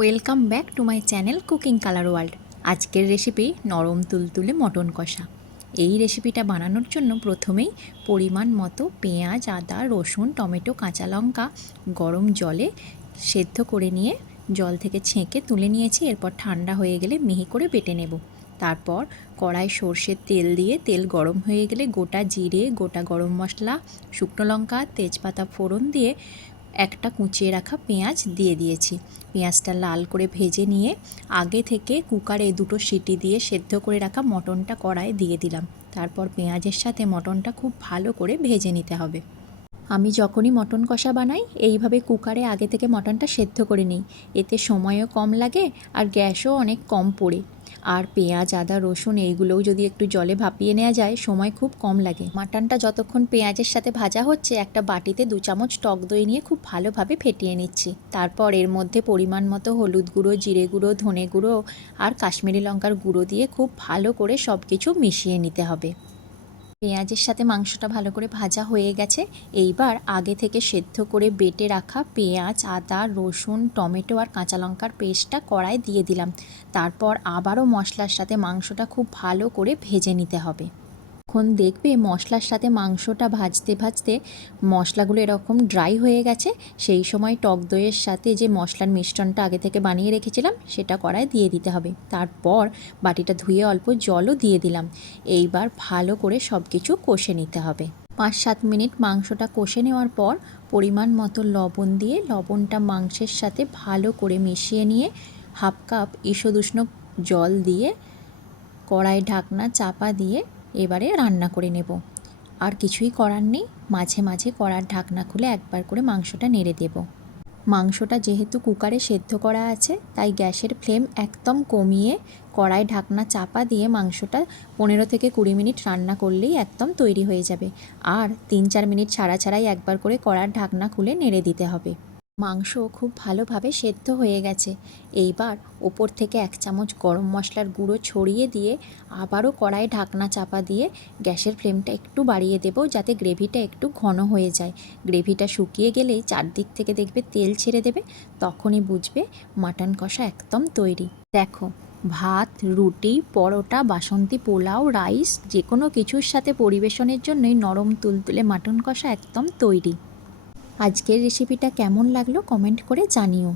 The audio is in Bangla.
Welcome back to my channel cooking colour world. আজকের রেসিপি নরম তুলতুলে মটন কষা। এই রেসিপিটা বানানোর জন্য প্রথমেই পরিমাণ মতো পেঁয়াজ, আদা, রসুন, টমেটো, কাঁচা লঙ্কা গরম জলে সেদ্ধ করে নিয়ে জল থেকে ছেঁকে তুলে নিয়েছি। এরপর ঠান্ডা হয়ে গেলে মিহি করে বেটে নেব। তারপর কড়াই সর্ষের তেল দিয়ে তেল গরম হয়ে গেলে গোটা জিরে, গোটা গরম মশলা, শুকনো লঙ্কা, তেজপাতা ফোড়ন দিয়ে একটা কুচিয়ে রাখা পেঁয়াজ দিয়ে দিয়েছি। পেঁয়াজটা লাল করে ভেজে নিয়ে আগে থেকে কুকারে দুটো সিটি দিয়ে সেদ্ধ করে রাখা মটনটা কড়ায় দিয়ে দিলাম। তারপর পেঁয়াজের সাথে মটনটা খুব ভালো করে ভেজে নিতে হবে। আমি যখনই মটন কষা বানাই, এইভাবে কুকারে আগে থেকে মটনটা সেদ্ধ করে নিই। এতে সময়ও কম লাগে আর গ্যাসও অনেক কম পড়ে। আর পেঁয়াজ, আদা, রসুন এইগুলোও যদি একটু জলে ভাপিয়ে নেওয়া যায়, সময় খুব কম লাগে। মাটনটা যতক্ষণ পেঁয়াজের সাথে ভাজা হচ্ছে, একটা বাটিতে দু চামচ টক দই নিয়ে খুব ভালোভাবে ফেটিয়ে নিচ্ছি। তারপর এর মধ্যে পরিমাণ মতো হলুদ গুঁড়ো, জিরে গুঁড়ো, ধনে গুঁড়ো আর কাশ্মীরি লঙ্কার গুঁড়ো দিয়ে খুব ভালো করে সব কিছু মিশিয়ে নিতে হবে। পেঁয়াজের সাথে মাংসটা ভালো করে ভাজা হয়ে গেছে। এইবার আগে থেকে সেদ্ধ করে বেটে রাখা পেঁয়াজ, আদা, রসুন, টমেটো আর কাঁচা লঙ্কার পেস্টটা কড়ায় দিয়ে দিলাম। তারপর আবারও মশলার সাথে মাংসটা খুব ভালো করে ভেজে নিতে হবে। এখন দেখবে মশলার সাথে মাংসটা ভাজতে ভাজতে মশলাগুলো এরকম ড্রাই হয়ে গেছে, সেই সময় টক দইয়ের সাথে যে মশলার মিশ্রণটা আগে থেকে বানিয়ে রেখেছিলাম সেটা কড়ায় দিয়ে দিতে হবে। তারপর বাটিটা ধুয়ে অল্প জলও দিয়ে দিলাম। এইবার ভালো করে সব কিছু কষে নিতে হবে। পাঁচ সাত মিনিট মাংসটা কষে নেওয়ার পর পরিমাণ মতো লবণ দিয়ে লবণটা মাংসের সাথে ভালো করে মিশিয়ে নিয়ে হাফ কাপ ঈষদুষ্ণ জল দিয়ে কড়াই ঢাকনা চাপা দিয়ে এবারে রান্না করে নেব। আর কিছুই করার নেই, মাঝে মাঝে কড়ার ঢাকনা খুলে একবার করে মাংসটা নেড়ে দেব। মাংসটা যেহেতু কুকারে সেদ্ধ করা আছে, তাই গ্যাসের ফ্লেম একদম কমিয়ে কড়াই ঢাকনা চাপা দিয়ে মাংসটা পনেরো থেকে কুড়ি মিনিট রান্না করলেই একদম তৈরি হয়ে যাবে। আর তিন চার মিনিট ছাড়া ছাড়াই একবার করে কড়ার ঢাকনা খুলে নেড়ে দিতে হবে। মাংস খুব ভালোভাবে সেদ্ধ হয়ে গেছে। এইবার ওপর থেকে এক চামচ গরম মশলার গুঁড়ো ছড়িয়ে দিয়ে আবারও কড়াই ঢাকনা চাপা দিয়ে গ্যাসের ফ্লেমটা একটু বাড়িয়ে দেবো যাতে গ্রেভিটা একটু ঘন হয়ে যায়। গ্রেভিটা শুকিয়ে গেলেই চারদিক থেকে দেখবে তেল ছেড়ে দেবে, তখনই বুঝবে মাটন কষা একদম তৈরি। দেখো, ভাত, রুটি, পরোটা, বাসন্তী পোলাও, রাইস যে কোনো কিছুর সাথে পরিবেশনের জন্যই নরম তুলতুলে মাটন কষা একদম তৈরি। আজকের রেসিপিটা কেমন লাগল কমেন্ট করে জানিও।